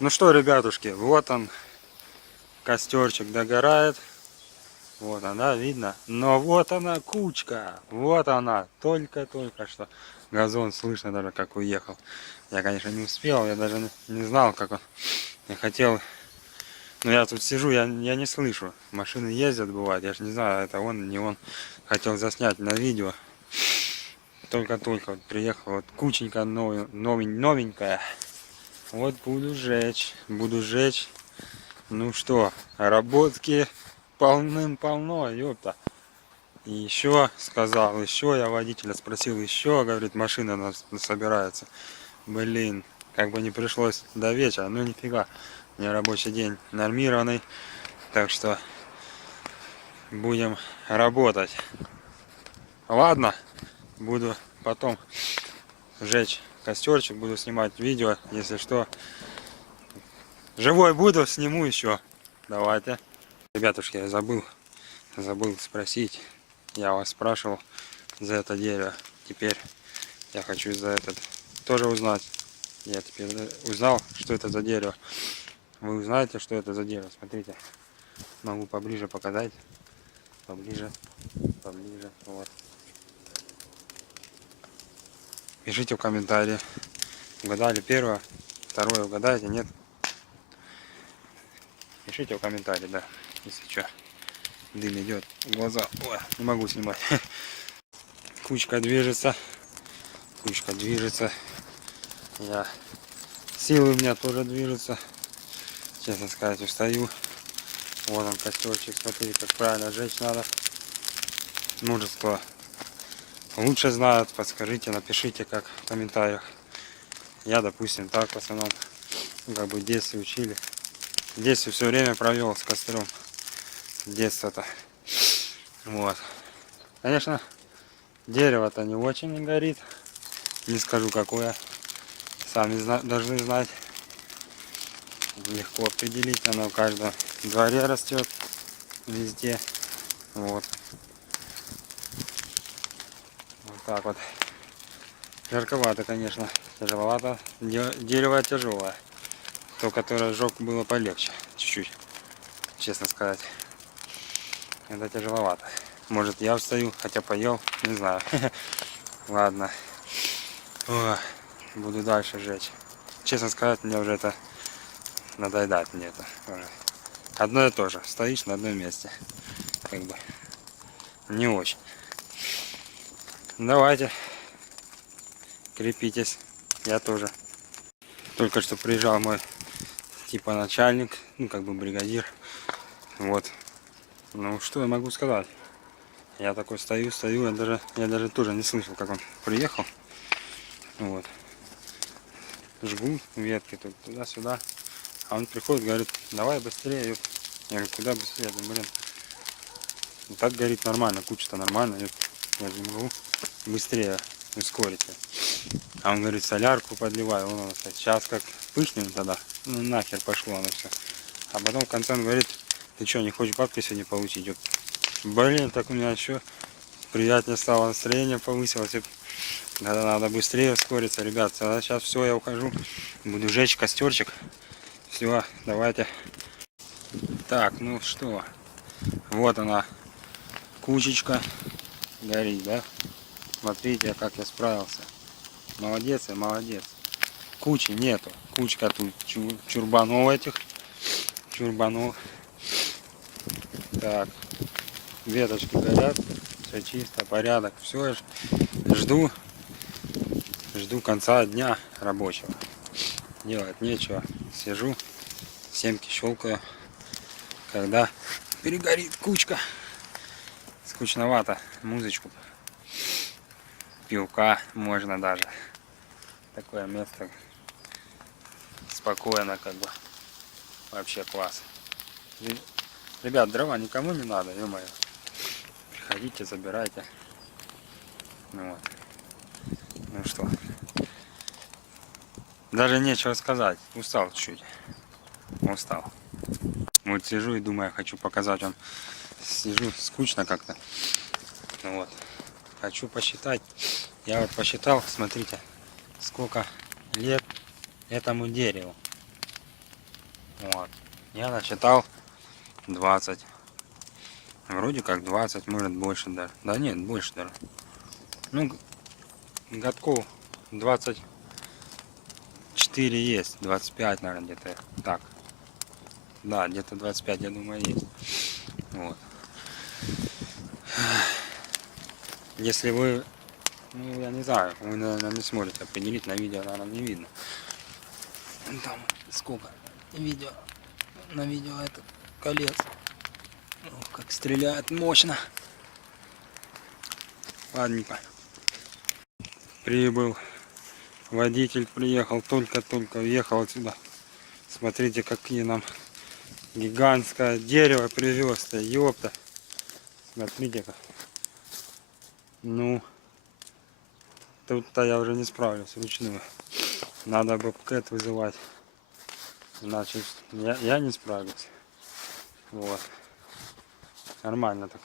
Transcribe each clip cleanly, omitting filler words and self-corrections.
Ну что, ребятушки, вот он, костерчик догорает. Вот она, видно. Но вот она, кучка. Вот она. Только-только что. Газон слышно даже, как уехал. Я, конечно, не успел. Я даже не знал, как он. Я хотел... Но я тут сижу, я не слышу. Машины ездят, бывает. Я же не знаю, это он, не он. Хотел заснять на видео. Только-только вот приехал. Вот кученька новенькая. Вот буду жечь. Буду жечь. Ну что, работки полным-полно, ёпта. И еще сказал, еще я водителя спросил, еще, говорит, машина нас собирается. Блин, как бы не пришлось до вечера, ну нифига. У меня рабочий день нормированный, так что будем работать. Ладно, буду потом жечь костерчик, буду снимать видео, если что. Живой буду, сниму еще. Давайте. Ребятушки, я забыл спросить. Я вас спрашивал за это дерево. Теперь я хочу за этот тоже узнать. Я теперь узнал, что это за дерево. Вы узнаете, что это за дерево. Смотрите. Могу поближе показать. Поближе. Вот. Пишите в комментарии. Угадали первое. Второе угадаете, нет? Пишите в комментарии, да. Если что. Дым идет в глаза. Ой, не могу снимать. Кучка движется. Силы у меня тоже движутся. Честно сказать, устаю. Вот он костерчик, смотрите, как правильно жечь надо. Мужество лучше знают, подскажите, напишите как в комментариях. Я, допустим, так в основном, как бы в детстве учили. В детстве все время провел с костром. Детство-то. Вот. Конечно, дерево-то не очень не горит. Не скажу какое. Сами должны знать. Легко определить. Оно в каждом дворе растет. Везде. Вот. Вот так вот. Жарковато, конечно. Тяжеловато. Дерево тяжелое. То, которое сжег, было полегче. Чуть-чуть. Честно сказать. Это тяжеловато. Может, я встаю, хотя поел. Не знаю. Ладно. Ой, буду дальше жечь. Честно сказать, мне уже это надоедает. Мне это уже. Одно и то же. Стоишь на одном месте. Как бы. Не очень. Давайте. Крепитесь. Я тоже. Только что приезжал мой типа начальник. Ну, как бы бригадир. Вот. Ну, что я могу сказать? Я такой стою, я даже тоже не слышал, как он приехал. Вот. Жгу ветки тут туда-сюда. А он приходит, говорит, давай быстрее. Ёп. Я говорю, куда быстрее? Я думаю, блин, ну, так горит нормально, куча-то нормально. Ёп. Я же не могу быстрее ускорить. А он говорит, солярку подливай. Он сейчас как пыхнем тогда. Ну нахер пошло оно все. А потом в конце он говорит, ты что, не хочешь бабки сегодня получить? Ёп. Блин, так у меня еще приятнее стало, настроение повысилось. Надо быстрее ускориться, ребят. Сейчас все, я ухожу. Буду жечь костерчик. Все, давайте. Так, ну что. Вот она. Кучечка. Горит, да? Смотрите, как я справился. Молодец, я молодец. Кучи нету. Кучка тут чурбанов этих. Чурбанов. Так. Веточки горят. Все чисто, порядок. Все, жду конца дня рабочего. Делать нечего. Сижу, семки щелкаю. Когда перегорит кучка. Скучновато. Музычку. Пивка можно даже. Такое место. Спокойно как бы. Вообще класс. Ребят, дрова никому не надо, ё-моё. Приходите, забирайте. Ну вот. Ну что. Даже нечего сказать. Устал чуть. Устал. Вот сижу и думаю, хочу показать вам. Сижу, скучно как-то. Вот. Хочу посчитать. Я вот посчитал, смотрите, сколько лет этому дереву. Вот. Я насчитал 20. Вроде как 20, может больше даже. Да нет, больше даже. Ну, годков 24 есть, 25, наверное, где-то так. Да, где-то 25, я думаю, есть. Вот. Если вы, ну, я не знаю, вы, наверное, не сможете определить, на видео, наверное, не видно. Там сколько видео, на видео это колец. Ох, как стреляет мощно. Ладненько. Прибыл. Водитель приехал, только-только въехал отсюда. Смотрите, какие нам гигантское дерево привез-то, ёпта. Смотрите-ка. Ну, тут-то я уже не справлюсь вручную. Надо бобкэт вызывать. Значит, я не справлюсь. Вот. Нормально так.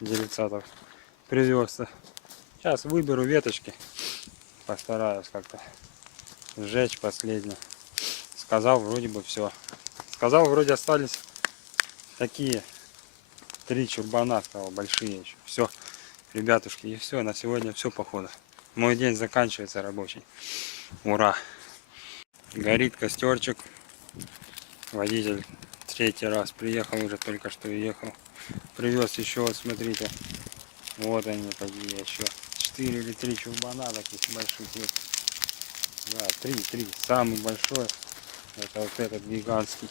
Деревца-то привез-то. Сейчас выберу веточки. Постараюсь как-то сжечь последнее. Сказал, вроде бы все. Сказал, вроде остались такие 3 чурбана, сказал, большие еще. Все, ребятушки, и все, на сегодня все, походу. Мой день заканчивается рабочий. Ура! Горит костерчик. Водитель 3-й раз приехал, уже только что уехал. Привез еще, вот смотрите. Вот они такие еще. 4 или 3 чурбана таких больших. Да, 3. Самый большой. Это вот этот гигантский.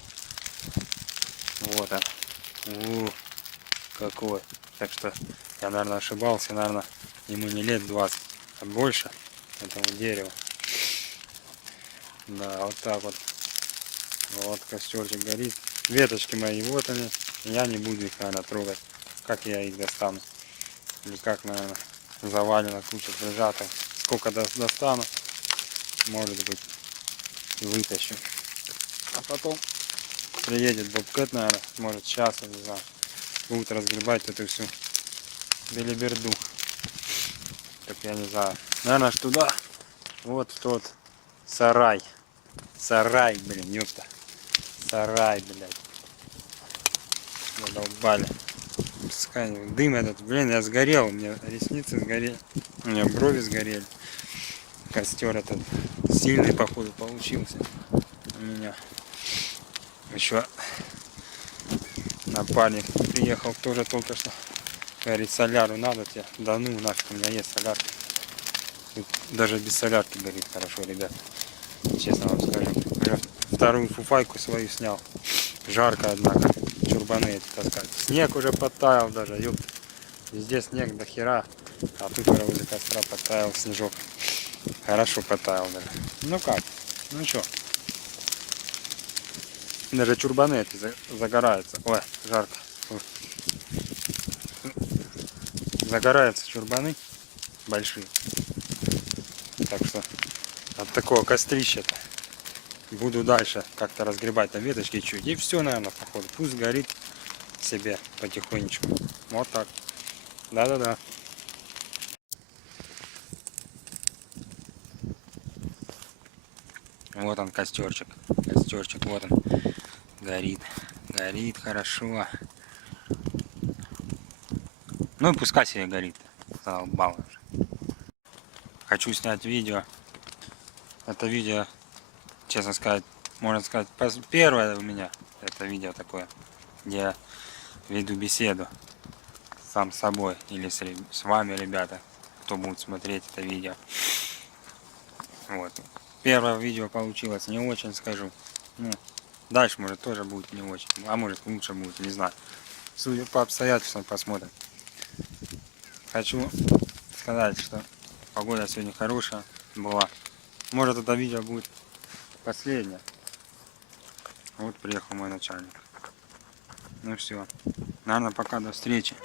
Вот он. Какой. Так что я, наверное, ошибался. Наверное, ему не лет 20, а больше этому дереву. Да, вот так вот. Вот костерчик горит. Веточки мои, вот они. Я не буду их, наверное, трогать. Как я их достану? Или как, наверное, завалено, куча прижата. Сколько достану, может быть, вытащу. А потом приедет бобкэт, наверное, может сейчас, я не знаю. Будут разгребать эту всю белиберду. Так я не знаю. Наверное, аж туда. Вот в тот сарай. Сарай, блин, ёпта. Сарай, блядь. Задолбали. Пускай дым этот, блин, я сгорел. У меня ресницы сгорели. У меня брови сгорели. Костер этот сильный, походу, получился. У меня еще напарник приехал тоже только что. Говорит, соляру надо тебе? Да ну, нафиг, у меня есть солярка. Тут даже без солярки горит хорошо, ребят. Честно вам скажу. Уже вторую фуфайку свою снял. Жарко, однако. Чурбаны эти таскать. Снег уже подтаял даже, ёпта. Везде снег до хера. А тут уже возле костра подтаял снежок. Хорошо подтаял даже. Ну как? Ну что? Даже чурбаны эти загораются. Ой, жарко. Загораются чурбаны большие. Так что от такого кострища-то буду дальше как-то разгребать на веточки чуть. И все, наверное, походу. Пусть горит себе потихонечку. Вот так. Да-да-да. Вот он костерчик. Костерчик, вот он. Горит. Горит хорошо. Ну и пускай себе горит. Задолбал уже. Хочу снять видео. Это видео, честно сказать, можно сказать, первое у меня. Это видео такое, где я веду беседу сам с собой или с вами, ребята, кто будет смотреть это видео. Вот. Первое видео получилось не очень, скажу. Ну, дальше, может, тоже будет не очень. А может, лучше будет, не знаю. Судя по обстоятельствам, посмотрим. Хочу сказать, что погода сегодня хорошая была. Может, это видео будет последнее. Вот приехал мой начальник. Ну все. Наверное, пока, до встречи.